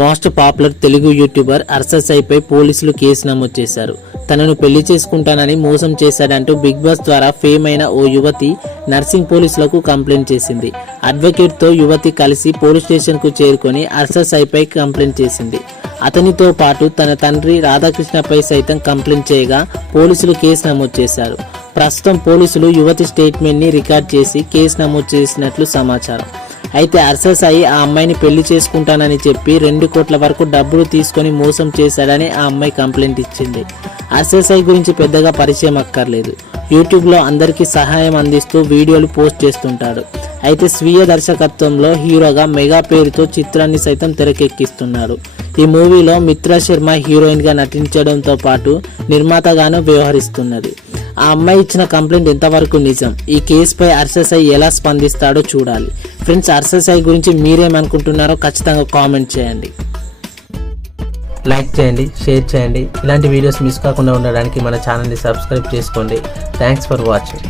Most popular Telugu YouTuber Harsha సాయిపై పోలీసులు కేసు నమోదు చేశారు. తనను పెళ్లి చేసుకుంటానని మోసం చేశాడంటూ బిగ్ బాస్ ద్వారా ఫేమ్ అయిన ఓ యువతి నర్సింగ్ పోలీసులకు కంప్లైంట్ చేసింది. అడ్వకేట్ తో యువతి కలిసి పోలీస్ స్టేషన్ కు చేరుకొని హర్ష సాయిపై కంప్లైంట్ చేసింది. అతనితో పాటు తన తండ్రి రాధాకృష్ణపై సైతం కంప్లైంట్ చేయగా పోలీసులు కేసు నమోదు చేశారు. ప్రస్తుతం పోలీసులు యువతి స్టేట్మెంట్ ని రికార్డ్ చేసి కేసు నమోదు చేసినట్లు సమాచారం. అయితే హర్ష సాయి ఆ అమ్మాయిని పెళ్లి చేసుకుంటానని చెప్పి 2 కోట్ల వరకు డబ్బులు తీసుకొని మోసం చేశాడని ఆ అమ్మాయి కంప్లైంట్ ఇచ్చింది. హర్ష సాయి గురించి పెద్దగా పరిచయం అక్కర్లేదు. యూట్యూబ్ లో అందరికీ సహాయం అందిస్తూ వీడియోలు పోస్ట్ చేస్తుంటాడు. అయితే స్వీయ దర్శకత్వంలో హీరోగా మెగా పేరుతో చిత్రాన్ని సైతం తెరకెక్కిస్తున్నాడు. ఈ మూవీలో మిత్రా శర్మ హీరోయిన్ గా నటించడంతో పాటు నిర్మాతగాను వ్యవహరిస్తున్నది. ఆ అమ్మాయి ఇచ్చిన కంప్లైంట్ ఎంతవరకు నిజం, ఈ కేసుపై హర్ష సాయి ఎలా స్పందిస్తాడో చూడాలి. ఫ్రెండ్స్, హర్ష సాయి గురించి మీరేమనుకుంటున్నారో ఖచ్చితంగా కామెంట్ చేయండి. లైక్ చేయండి, షేర్ చేయండి. ఇలాంటి వీడియోస్ మిస్ కాకుండా ఉండడానికి మన ఛానల్ని సబ్స్క్రైబ్ చేసుకోండి. Thanks for watching.